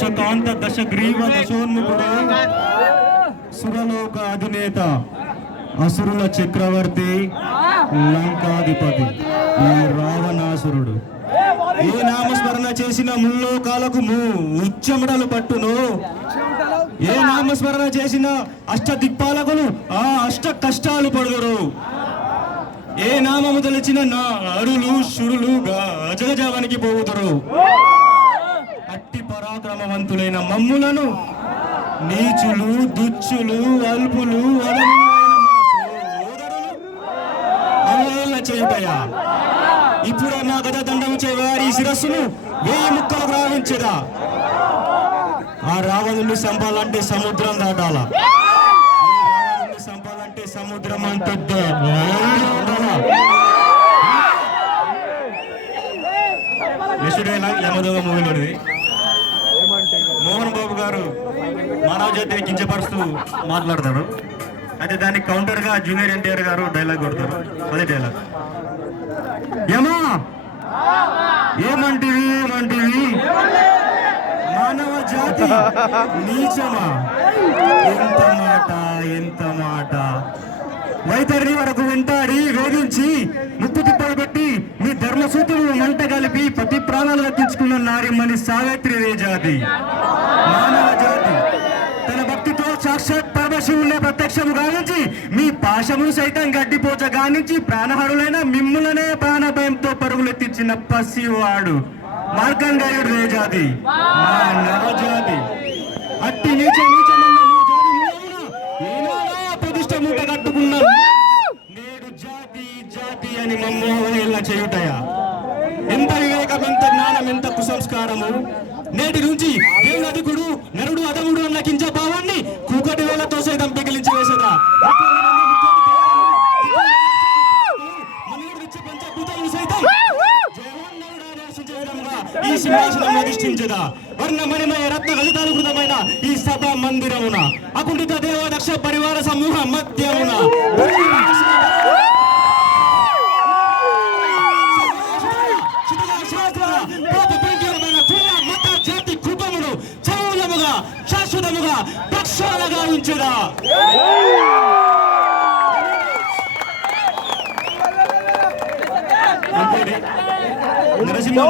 దశకాంత దశగ్రీవ దశోన్ముఖుడు సురలోక అధినేత అసురుల చక్రవర్తి లంకాధిపతి ఈ రావణాసురుడు ఏ నామస్మరణ చేసిన ముల్లోకాలకు ఉచ్చమడలు పట్టును. ఏ నామస్మరణ చేసిన అష్ట దిక్పాలకులు ఆ అష్ట కష్టాలు పడుదురు. ఏ నామము తెలిచిన నా అరులు శురులు గజగజానికి పోవుదురు. అట్టి పరాక్రమవంతులైన మమ్ములను నీచులు దుచ్చులు అల్పులు అవహేళన చేయుటయా. ఇప్పుడు నా గద దండము చేవారి శిరస్సును 1000 ముక్కలు గ్రావించదా. ఆ రావణుని సంపాలంటే సముద్రం దాటాల. సంపాలంటే సముద్రం అంత యమదొంగ మూవీలోనిది. మోహన్ బాబు గారు మానవ జాతిని కించపరుస్తూ మాట్లాడతాడు. అయితే దానికి కౌంటర్ గా జూనియర్ ఎన్టీఆర్ గారు డైలాగ్ కొడతారు. అదే డైలాగ్, యమా ఏమంటివి ఏమంటివి మానవ జాతి నీచమా. ఎంత మాట ఎంత మాట. వైతరిని వరకు వెంటాడి వేధించి ముప్పు తిప్పలు పెట్టి మీ ధర్మసూత్రులు మంట కలిపి పతి ప్రాణాలు దక్కించుకున్న నారిమ్మని సావిత్రి జాతి మానవ జాతి తన భక్తితో సాక్షాత్ పరమశివులే ప్రత్యక్షము గావించి మీ పాశమును సైతం గడ్డిపోచ గానించి ప్రాణహరులైన మిమ్ములనే ప్రాణభయంతో పరుగులెత్తించిన పసివాడు మార్కండేయుడు రేజాతి మా నరజాతి. అట్టి నీచ నీచమన్న మా జాతి ఏనాడో ప్రతిష్ట మూట కట్టుకున్న నేడు జాతి జాతి అని మమ్మల్ని చేయుటయా. ఎంత వివేకం, ఎంత జ్ఞానం, ఎంత కుసంస్కారము. నేటి నుంచి దేవుడు నరుడు అదముడు అన్న కించ భావాన్ని కూకటి వేలతో సైతం పిగిలించి వేసేదా. ఈ సింహాసనం అధిష్ఠించదా. వర్ణమణిమయ రత్న రజతానుకృతమైన ఈ సభా మందిరమున అకుంఠిత దేవదక్ష పరివార సమూహ మధ్యమున శాశ్వతముగా పక్షాలుగా ఉంచదా. నరసింహ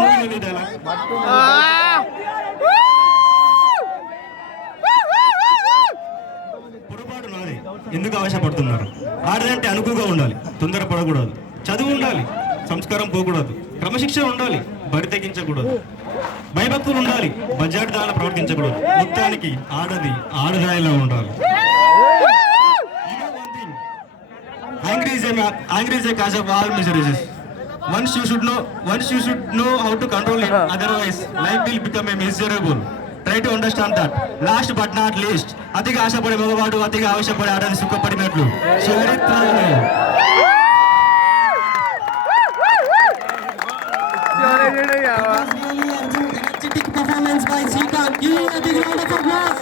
పొరపాటు నాది. ఎందుకు ఆశపడుతున్నారు? ఆడదంటే అనుకుగా ఉండాలి, తొందరపడకూడదు, చదువు ఉండాలి, సంస్కారం పోకూడదు, క్రమశిక్షణ ఉండాలి, బరి తెగించకూడదు, భయభక్తులు ఉండాలి, బడ్జెట్ దాని ప్రవర్తించకూడదు. మొత్తానికి ఆడదాయిలా ఉండాలి. Anger is a cause of all miseries. Once you should know how to control it. Otherwise, life will become a miserable. Try to understand that. Last but not least, అతిగా ఆశపడే మగవాడు అతిగా ఆవేశపడే ఆడని సుఖపడినట్లు చరిత్రలో performance by Srikanth. Give a big round of applause.